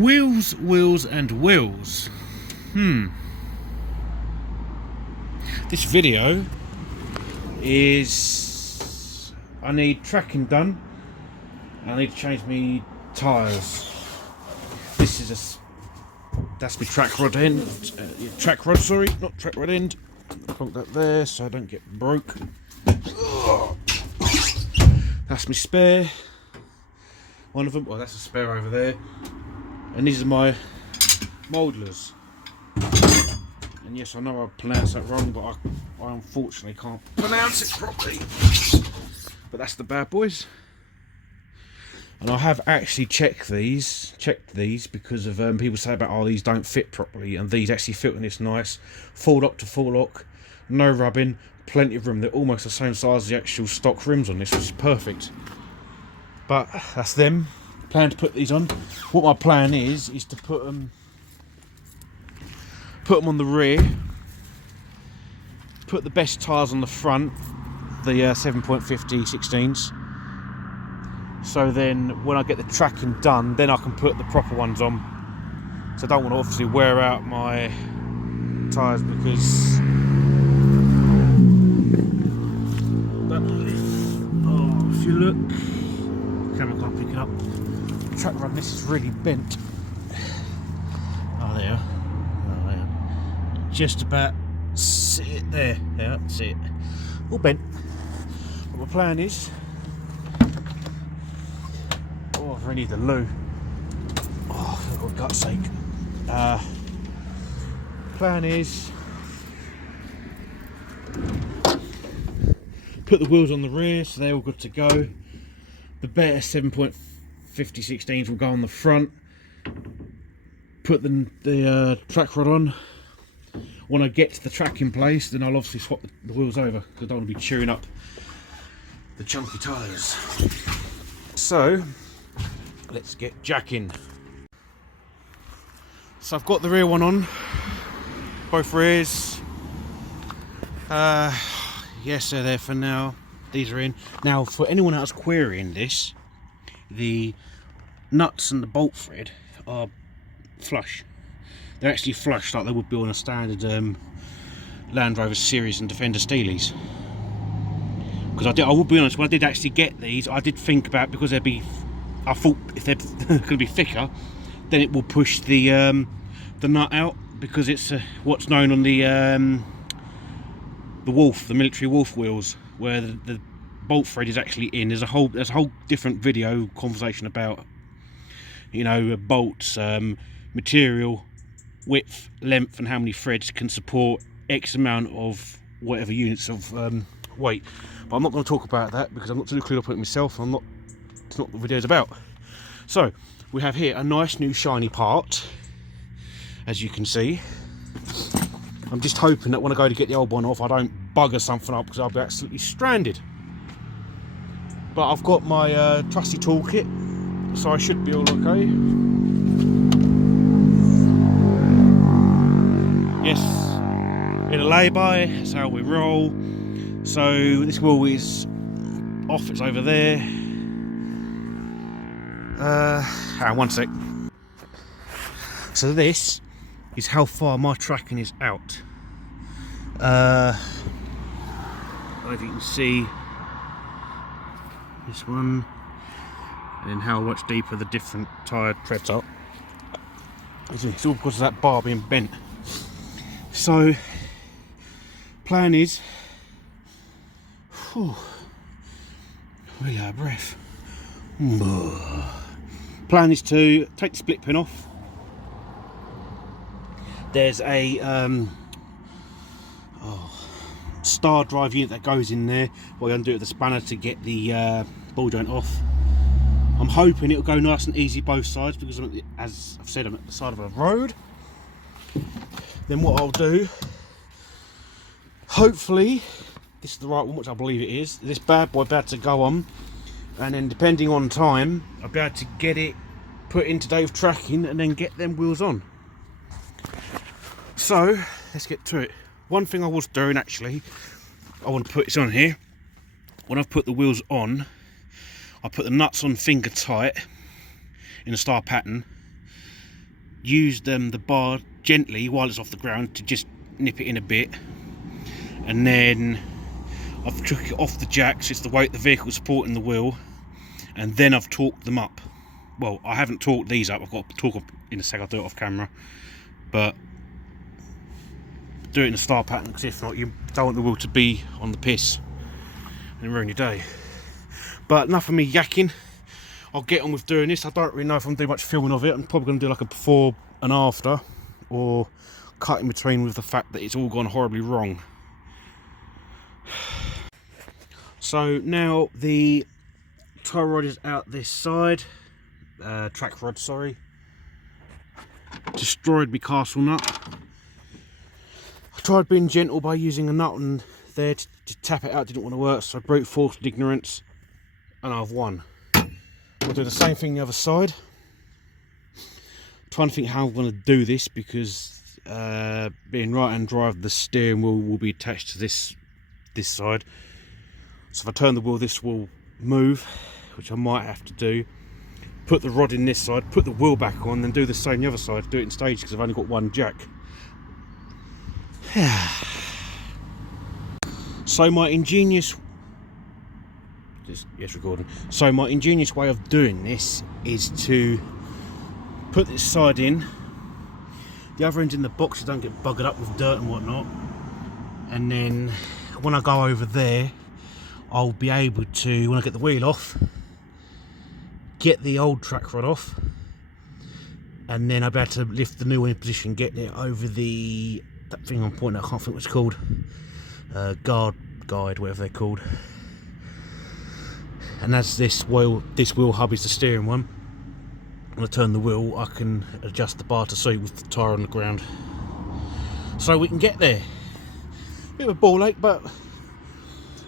Wheels, wheels and wheels. This video is... I need tracking done. I need to change me tyres. This is that's my track rod end. Track rod, sorry, not track rod end. Plonk that there so I don't get broke. That's my spare. One of them. Well, that's a spare over there. And these are my moulders. And yes, I know I pronounced that wrong, but I unfortunately can't pronounce it properly. But that's the bad boys. And I have actually checked these because of people say about, oh, these don't fit properly, and these actually fit in this nice full lock to full lock, no rubbing, plenty of room. They're almost the same size as the actual stock rims on this, which is perfect. But that's them. Plan to put these on. What my plan is to put them on the rear, put the best tyres on the front, the 7.50 16s. So then when I get the tracking done, then I can put the proper ones on. So I don't want to obviously wear out my tyres because if you look, camera can't pick it up. The track run, this is really bent. Oh, there. Oh, there. Just about see it there. Yeah, see it. All bent. But my plan is, oh, I really need the loo. Oh, for God's sake. Plan is put the wheels on the rear so they're all good to go. The better 7.50 16s will go on the front. Put the track rod on. When I get to the track in place, then I'll obviously swap the wheels over because I don't want to be chewing up the chunky tyres. So let's get jacking. So I've got the rear one on, both rears. Yes, they're there for now. These are in. Now, for anyone else querying this, the nuts and the bolt thread are flush. They're actually flush like they would be on a standard Land Rover Series and Defender Steelies. Because I will be honest, when I did actually get these, I did think about, because they'd be, I thought if they're going to be thicker, then it will push the nut out, because it's what's known on the Wolf, the military Wolf wheels, where the bolt thread is actually in. There's a whole different video conversation about, you know, bolts, material, width, length, and how many threads can support X amount of whatever units of weight. But I'm not going to talk about that because I'm not too clued up on it myself. It's not what the video is about. So we have here a nice new shiny part, as you can see. I'm just hoping that when I go to get the old one off, I don't bugger something up, because I'll be absolutely stranded. But I've got my trusty toolkit, so I should be all okay. Yes, in a lay-by, that's how we roll. So this wheel is off, it's over there. Hang on one sec. So this is how far my tracking is out. I don't know if you can see this one, and how much deeper the different tyre treads are. It's all because of that bar being bent. So, plan is, really out of breath. Plan is to take the split pin off. There's a star drive unit that goes in there. What I'm going to do with the spanner to get the ball joint off. I'm hoping it'll go nice and easy both sides, because as I've said, I'm at the side of a road. Then what I'll do, hopefully this is the right one, which I believe it is, this bad boy about to go on, and then depending on time I'll be able to get it put into Dave tracking and then get them wheels on. So let's get to it. One thing I was doing, actually, I want to put this on here. When I've put the wheels on, I put the nuts on finger tight in a star pattern, used the bar gently while it's off the ground to just nip it in a bit, and then I've took it off the jacks. It's the weight the vehicle supporting the wheel, and then I've torqued them up. Well, I haven't torqued these up. I've got to torque up in a sec. I'll do it off camera, but do it in a star pattern, because if not, you don't want the wheel to be on the piss and ruin your day. But enough of me yakking. I'll get on with doing this. I don't really know if I'm doing much filming of it. I'm probably going to do like a before and after, or cut in between with the fact that it's all gone horribly wrong. So now the tyre rod is out this side, track rod, sorry. Destroyed my castle nut. I tried being gentle by using a nut on there to tap it out, didn't want to work, so I brute forced ignorance, and I've won. I'll do the same thing the other side. Trying to think how I'm going to do this, because being right hand drive, the steering wheel will be attached to this side. So if I turn the wheel, this will move, which I might have to do. Put the rod in this side, put the wheel back on, then do the same the other side. Do it in stages, because I've only got one jack. So my ingenious So my ingenious way of doing this is to put this side in, the other end's in the box so don't get buggered up with dirt and whatnot, and then when I go over there, I'll be able to, when I get the wheel off, get the old track rod off, and then I'll be able to lift the new one in position, get it over that thing I'm pointing at, I can't think what it's called, guide, whatever they're called. And as this wheel hub is the steering one, when I turn the wheel, I can adjust the bar to suit with the tyre on the ground. So we can get there. Bit of a ball ache, but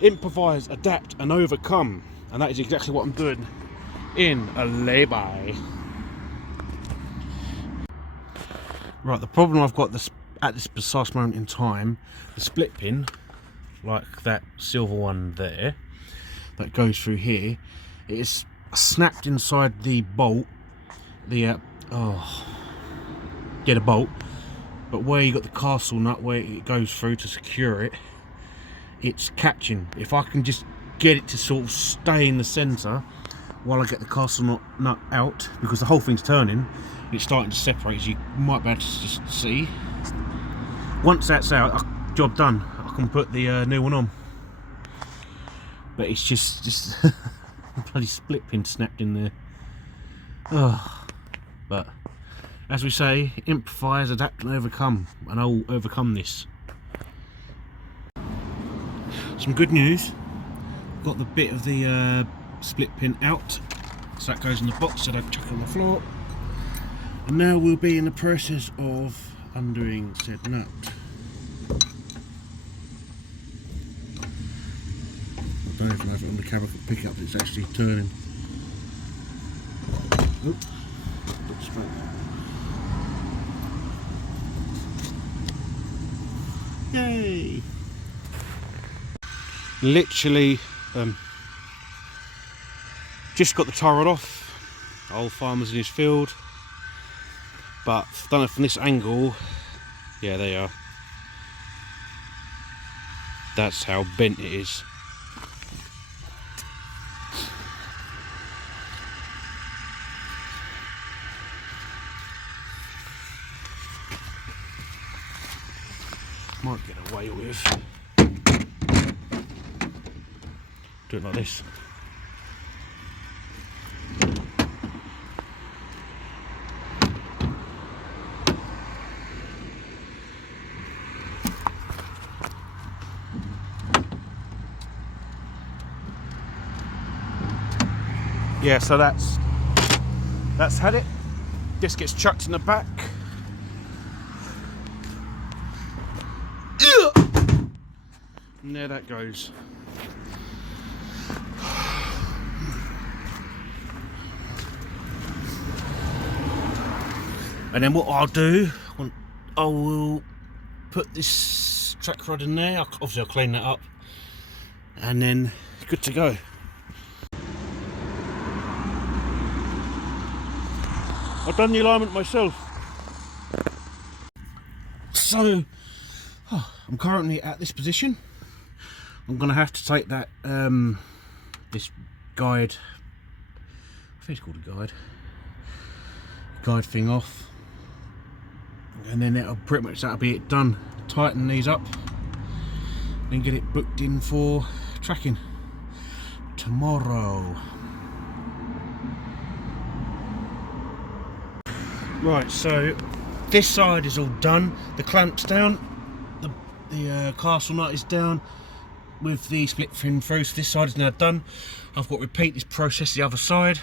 improvise, adapt and overcome. And that is exactly what I'm doing in a lay-by. Right, the problem I've got at this precise moment in time, the split pin, like that silver one there, that goes through here, it is snapped inside the bolt, the bolt, but where you got the castle nut where it goes through to secure it, it's catching. If I can just get it to sort of stay in the centre while I get the castle nut out, because the whole thing's turning, it's starting to separate, as you might be able to just see. Once that's out, job done. I can put the new one on. But it's just a bloody split pin snapped in there. Oh, but as we say, improvise, adapt and overcome, and I'll overcome this. Some good news, got the bit of the split pin out, so that goes in the box so I don't chuck it on the floor. And now we'll be in the process of undoing said nut. I don't know if I have it on the camera to pick up, it's actually turning. Oop, look straight. Yay! Literally, just got the tyre rod off. Old farmer's in his field, but done it from this angle. Yeah, they are. That's how bent it is. Might get away with. Do it like this. Yeah, so that's had it. This gets chucked in the back. And there that goes. And then what I'll do, I will put this track rod in there. Obviously I'll clean that up, and then good to go. I've done the alignment myself. So I'm currently at this position. I'm gonna have to take that this guide, I think it's called a guide thing off, and then that'll be it done. Tighten these up, then get it booked in for tracking tomorrow. Right, so this side is all done. The clamp's down, the castle nut is down with the split fin through, so this side is now done. I've got to repeat this process the other side,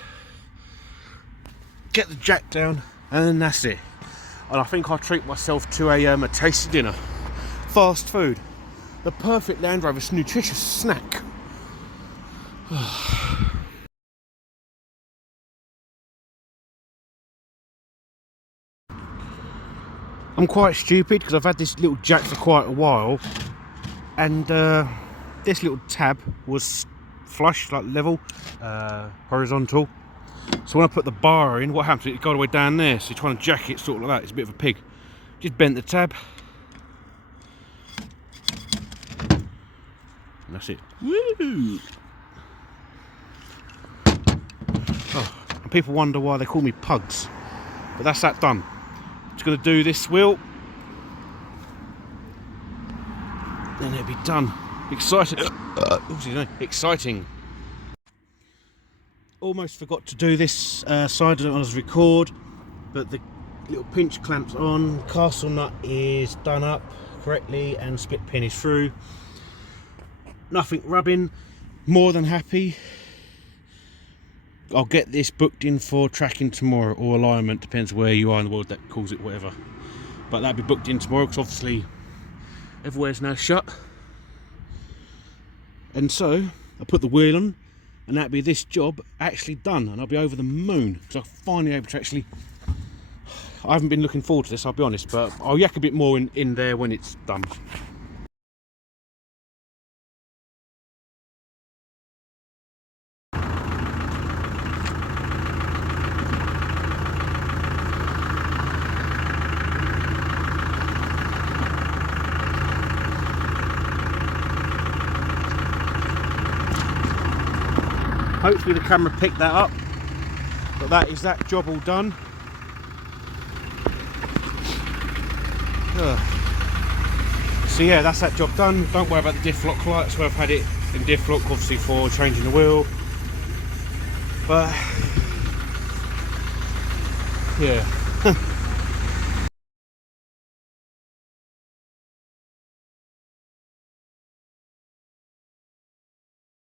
get the jack down, and then that's it. And I think I'll treat myself to a tasty dinner. Fast food. The perfect Land Rover's nutritious snack. I'm quite stupid because I've had this little jack for quite a while, and this little tab was flush, like level, horizontal. So when I put the bar in, what happens? It got all the way down there, so you're trying to jack it sort of like that. It's a bit of a pig. Just bent the tab. And that's it. Woo! Oh, and people wonder why they call me Pugs. But that's that done. Just going to do this wheel. Then it'll be done. Exciting. Exciting. Almost forgot to do this side on as record, but the little pinch clamp's on, castle nut is done up correctly, and split pin is through. Nothing rubbing, more than happy. I'll get this booked in for tracking tomorrow, or alignment, depends where you are in the world that calls it whatever. But that'll be booked in tomorrow because obviously everywhere's now shut. And so I put the wheel on, and that'll be this job actually done, and I'll be over the moon because I'm finally able to actually. I haven't been looking forward to this, I'll be honest, but I'll yak a bit more in there when it's done. Hopefully the camera picked that up, but that is that job all done. So yeah, that's that job done. Don't worry about the diff lock lights, where I've had it in diff lock obviously for changing the wheel. But yeah.